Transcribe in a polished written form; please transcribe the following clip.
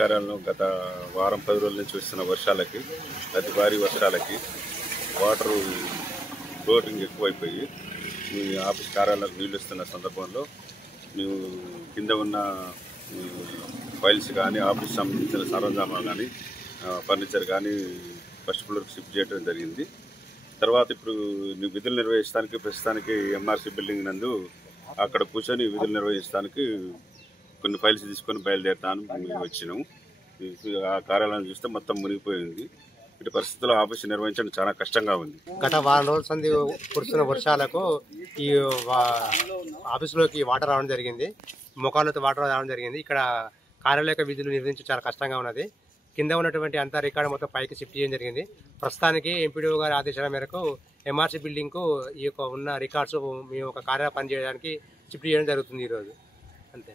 కార్యాలయంలో గత వారం 10 రోజుల నుంచి వస్తున్న వర్షాలకి, అతి భారీ వర్షాలకి వాటరు ఫ్లోటింగ్ ఎక్కువైపోయి మీ ఆఫీస్ కార్యాలయాలకు నీళ్ళు వస్తున్న సందర్భంలో మేము కింద ఉన్న ఫైల్స్ కానీ, ఆఫీస్ సంబంధించిన సరంజామా కానీ, ఫర్నిచర్ కానీ ఫస్ట్ ఫ్లోర్కి షిఫ్ట్ చేయడం జరిగింది. తర్వాత ఇప్పుడు విధులు నిర్వహించడానికి ప్రస్తుతానికి ఎంఆర్సీ బిల్డింగ్ నందు అక్కడ కూర్చొని విధులు నిర్వహించడానికి కొన్ని ఫైల్స్ తీసుకొని బయలుదేరుతాను వచ్చినాము. ఆ కార్యాలయం చూస్తే మొత్తం మునిగిపోయింది. ఇటు పరిస్థితుల్లో ఆఫీస్ నిర్వహించడం చాలా కష్టంగా ఉంది. గత వారం రోజుల సంది కురుస్తున్న వర్షాలకు ఈ ఆఫీసులోకి వాటర్ రావడం జరిగింది. ముఖాలతో వాటర్ రావడం జరిగింది. ఇక్కడ కార్యాలయ విధులు నిర్వహించడం చాలా కష్టంగా ఉన్నది. కింద ఉన్నటువంటి అంతా రికార్డు మొత్తం పైకి షిఫ్ట్ చేయడం జరిగింది. ప్రస్తుతానికి ఎంపీడీఓ గారి ఆదేశాల మేరకు ఎంఆర్సీ బిల్డింగ్కు ఈ యొక్క ఉన్న రికార్డ్స్ మేము ఒక కార్యాలయం పనిచేయడానికి షిఫ్ట్ చేయడం జరుగుతుంది ఈరోజు. అంతే.